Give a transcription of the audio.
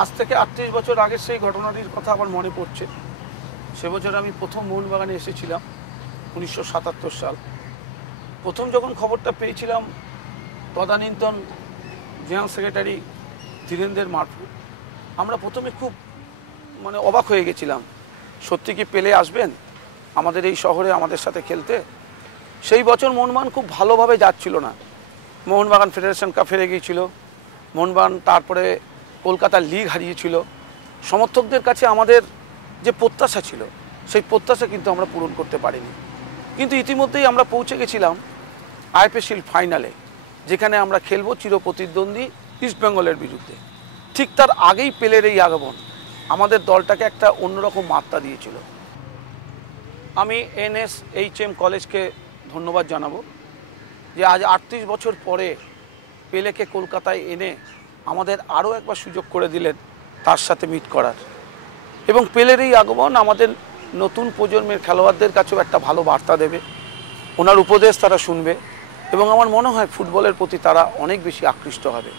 আজ থেকে ৩৮ বছর আগের সেই ঘটনাটির কথা আমার মনে পড়ছে। সে বছর আমি প্রথম মোহনবাগানে এসেছিলাম ১৯৭৭ সাল। প্রথম যখন খবরটা পেয়েছিলাম তদানীন্তন জেনারেল সেক্রেটারি ধীরেন্দ্রের মারফত, আমরা প্রথমে খুব অবাক হয়ে গেছিলাম। সত্যি কি পেলে আসবেন আমাদের এই শহরে আমাদের সাথে খেলতে? সেই বছর মোহনবাগান খুব ভালোভাবে যাচ্ছিল না। মোহনবাগান ফেডারেশন কাপ হেরে গিয়েছিল, মোহনবাগান তারপরে কলকাতার লিগ হারিয়েছিল। সমর্থকদের কাছে আমাদের যে প্রত্যাশা ছিল সেই প্রত্যাশা কিন্তু আমরা পূরণ করতে পারিনি। কিন্তু ইতিমধ্যেই আমরা পৌঁছে গেছিলাম আইপিএল ফাইনালে, যেখানে আমরা খেলবো চিরপ্রতিদ্বন্দ্বী ইস্টবেঙ্গলের বিরুদ্ধে। ঠিক তার আগেই পেলের এই আগমন আমাদের দলটাকে একটা অন্যরকম মাত্রা দিয়েছিল। আমি NSHM কলেজকে ধন্যবাদ জানাবো যে আজ ৩৮ বছর পরে পেলেকে কলকাতায় এনে আমাদের আরও একবার সুযোগ করে দিলেন তার সাথে মিট করার। এবং পেলের এই আগমন আমাদের নতুন প্রজন্মের খেলোয়াড়দের কাছেও একটা ভালো বার্তা দেবে, ওনার উপদেশ তারা শুনবে এবং আমার মনে হয় ফুটবলের প্রতি তারা অনেক বেশি আকৃষ্ট হবে।